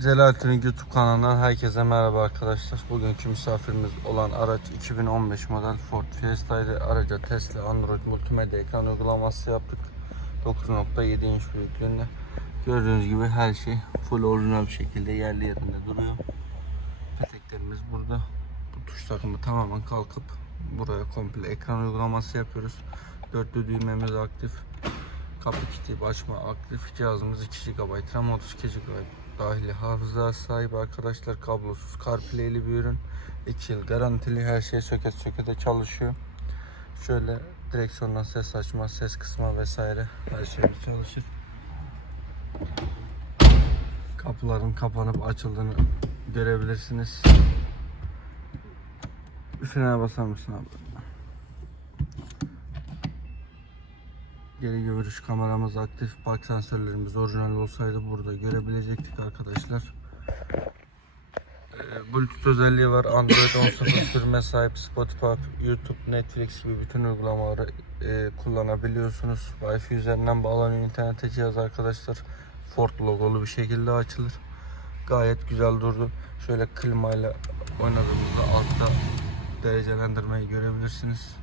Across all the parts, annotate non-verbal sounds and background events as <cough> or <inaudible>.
Zelatin'in YouTube kanalından herkese merhaba arkadaşlar. Bugünkü misafirimiz olan araç 2015 model Ford Fiesta'ydı. Araca Tesla Android multimedya ekran uygulaması yaptık. 9.7 inç büyüklüğünde. Gördüğünüz gibi her şey full orijinal bir şekilde yerli yerinde duruyor. Peteklerimiz burada. Bu tuş takımı tamamen kalkıp buraya komple ekran uygulaması yapıyoruz. Dörtlü düğmemiz aktif. Kapı kilitli açma aktif. Cihazımız 2 GB RAM 32 GB dahili hafıza sahip arkadaşlar. Kablosuz CarPlay'li bir ürün. 2 yıl garantili her şey söket sökete çalışıyor. Şöyle direksiyondan ses açma, ses kısma vesaire her şeyimiz çalışır. Kapıların kapanıp açıldığını görebilirsiniz. Frene basar mısın abi? Geri görüş kameramız aktif. Park sensörlerimiz orijinal olsaydı burada görebilecektik arkadaşlar. Ee, Bluetooth özelliği var. Android 10.0 <laughs> sürüme sahip. Spotify, YouTube, Netflix gibi bütün uygulamaları e, kullanabiliyorsunuz. Wi-Fi üzerinden bağlanıyor internete cihaz arkadaşlar. Ford logolu bir şekilde açılır. Gayet güzel durdu. Şöyle klimayla oynadığımızda altta derecelendirmeyi görebilirsiniz.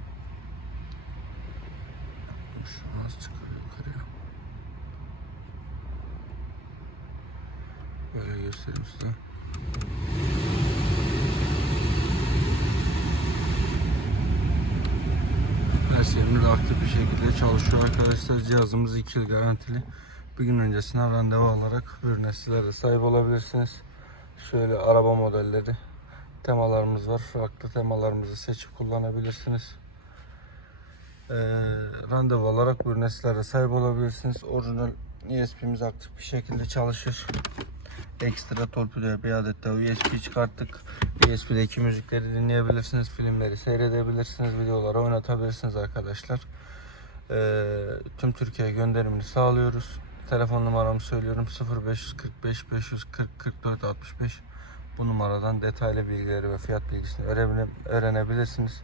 Şu nasıl çıkıyor yukarıya? Böyle göstereyim size. Her şeyimiz aktif bir şekilde çalışıyor arkadaşlar. Cihazımız 2 yıl garantili. Bir gün öncesine randevu alarak ürüne sizler de sahip olabilirsiniz. Şöyle araba modelleri temalarımız var. Farklı temalarımızı seçip kullanabilirsiniz. Ee, randevu alarak bu de sahip olabilirsiniz. Orijinal USB'miz aktif bir şekilde çalışır. Ekstra torpidoya bir adet de USB çıkarttık. USB'deki müzikleri dinleyebilirsiniz, filmleri seyredebilirsiniz, videoları oynatabilirsiniz arkadaşlar. Ee, tüm Türkiye'ye gönderimini sağlıyoruz. Telefon numaramı söylüyorum 0545 540 44 65. Bu numaradan detaylı bilgileri ve fiyat bilgisini öğrene- öğrenebilirsiniz.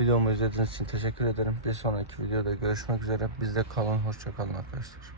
Videomu izlediğiniz için teşekkür ederim. Bir sonraki videoda görüşmek üzere. Bizde kalın, hoşça kalın arkadaşlar.